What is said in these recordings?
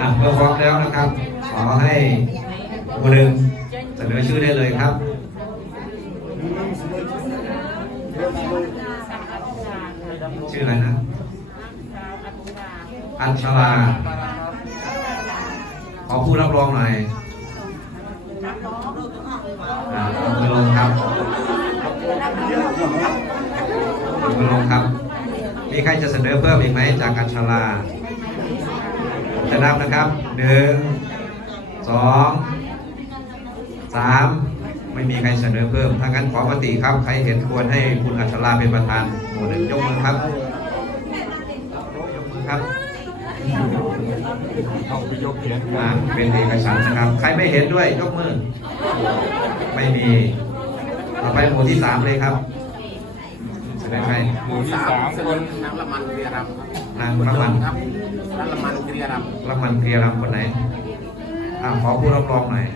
อะเมื่อพร้อมแล้วนะครับ ขอให้ผู้หนึ่งเสนอชื่อได้เลยครับชื่ออะไรนะอัญชลาขอผู้รับรองหน่อยอ่าเอามือลงครับเอามือลงครับ มีใครจะเสนอเพิ่มอีกไหมจากอัญชลา จะนับนะครับหนึ่งสองสามไม่มีใครเสนอเพิ่มถ้างั้นขอมติครับ ใครเห็นควรให้คุณอัชราเป็นประธานหมู่หนึ่งยกมือครับยกมือครับเอาไปยกเขียนอ่าเป็นเอกฉันท์นะครับ ใครไม่เห็นด้วยยกมือ ไม่มี ต่อไปหมู่ที่สามเลยครับแสดง ใครหมู่ที่สามสามสคกุนลนางละมันเกรียรำครับนางรมันครับนางละมันเกรียรำรมันเพียรำคนไหนอ่าขอผู้รับรองหน่อย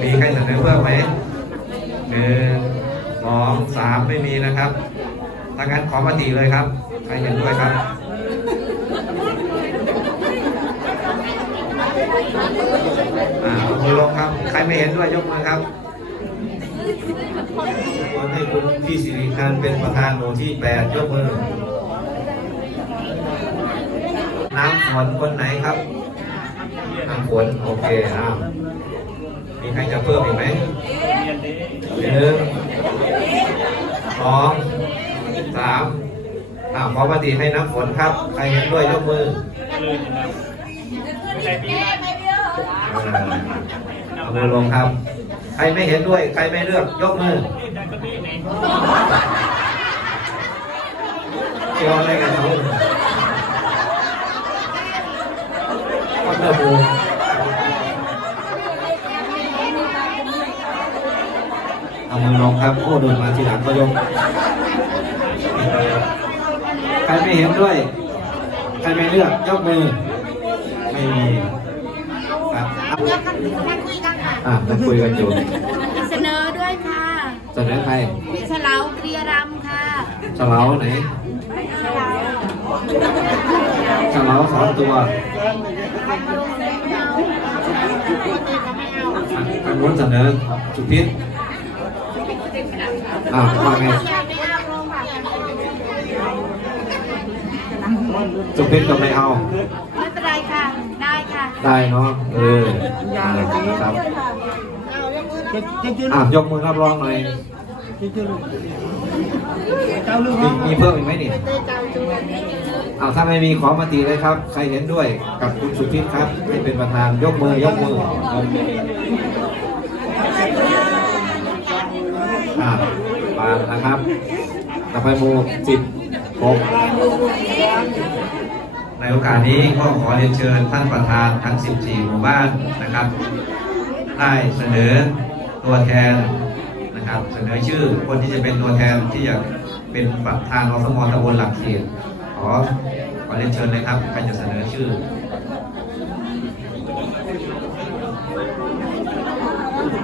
มีใครเสนอเพิ่มไหมหนึ่งสองสามไม่มีนะครับถ้างั้นขอมติเลยครับใครเห็นด้วยครับอ่าเอามือลงครับ ใครไม่เห็นด้วยยกมือครับ ควรให้คุณพี่สิริการเป็นประธานหมู่ที่แปดยกมือ น้ำฝนคนไหนครับน้ำฝนโอเคอ้าวมีใครจะเพิ่มอีกไหมหนึ่งสองสามอ้าวขอปฏิให้น้ำฝนครับ ใครเห็นด้วยยกมือเออเอามือลงครับ ใครไม่เห็นด้วย ใครไม่เลือก ยกมือเกี่ยวอะไรกันครับก็เลือกดูเอามือลงครับโอ้เดินมาทีหลังก็ยก ใครไม่เห็นด้วย ใครไม่เลือก ยกมือ ไม่มี ครับอะเดี๋ยวกันนั่งคุยกันค่ะอะมาคุยกันอยู่เสนอด้วยค่ะเสนอใครพี่ฉลาวเกรียรำค่ะฉลาวไหนฉลาวสองตัวทางนู้นเสนอสุพิษอ่าว่าไงสุพิษก็ไม่เอา ไม่เป็นไรค่ะ ได้ค่ะได้เนาะเอออ่าครับอะยกมือรับรองหน่อยมีมีเพิ่มอีกไหมนี่อ้าวถ้าไม่มีขอมาติเลยครับ ใครเห็นด้วยกับคุณสุพิษครับให้เป็นประธานยกมือยกมืออ่าบานนะครับต่อไปหมู่สิบหก ในโอกาสนี้ก็ขอเรียนเชิญท่านประธานทั้ง 14 หมู่บ้านนะครับ ได้เสนอตัวแทนนะครับ เสนอชื่อคนที่จะเป็นตัวแทนที่จะเป็นประธานอสมตำบลหลักเขตขอขอเรียนเชิญเลยครับใครจะเสนอชื่อ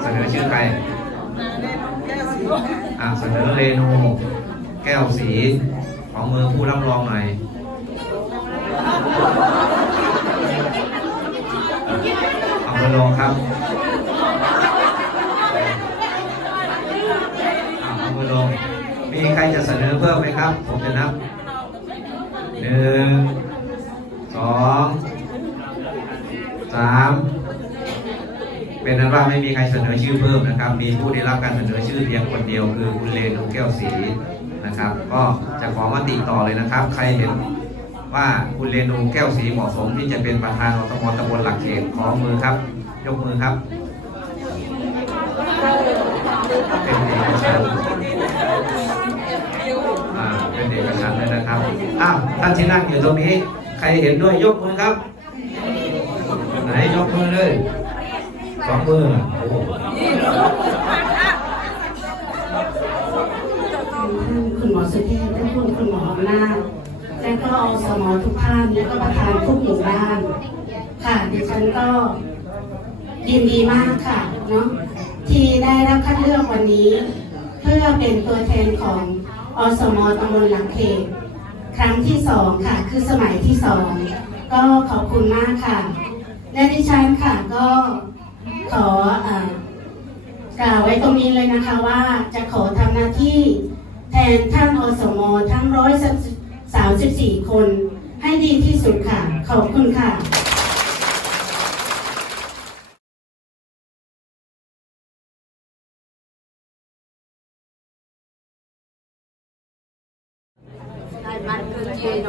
เสนอชื่อใครอ่าเสนอเรนูแก้วสีของมือผู้รับรองหน่อย เอามือลงครับเอามือลง มีใครจะเสนอเพิ่มไหมครับ ผมจะนับหนึ่งสองสามเป็นนั้นว่าไม่มีใครเสนอชื่อเพิ่มนะครับ มีผู้ได้รับการเสนอชื่อเพียงคนเดียว คือคุณเลนูแก้วศรีนะครับ ก็จะขอมติต่อเลยนะครับ ใครเห็นว่าคุณเรนูแก้วสีเหมาะสมที่จะเป็นประธานอสมตำบลหลักเขตขอมือครับ ยกมือครับเป็นเอกฉัน เป็นเอกเลยนะครับอ้าวท่านที่นั่งอยู่ตรงนี้ ใครเห็นด้วยยกมือครับ ไหนยกมือเลยสองมือโอ้คุณหมอสุเทพและคุณคุณหมออำนาจและก็อสมทุกท่านและก็ประธานทุกหมู่บ้าน ค่ะดิฉันก็ยินดีมากค่ะเนาะที่ได้รับคัดเลือกวันนี้ เพื่อเป็นตัวแทนของ อสมตำบลหลังเขตครั้งที่สองค่ะ คือสมัยที่สองก็ขอบคุณมากค่ะ และดิฉันค่ะก็ขออ่อกล่าวไว้ตรงนี้เลยนะคะว่าจะขอทำหน้าที่แทนท่านอสมทั้งร้อยสามสิบสี่คน ให้ดีที่สุดค่ะ ขอบคุณค่ะ ได้มันคือเจโน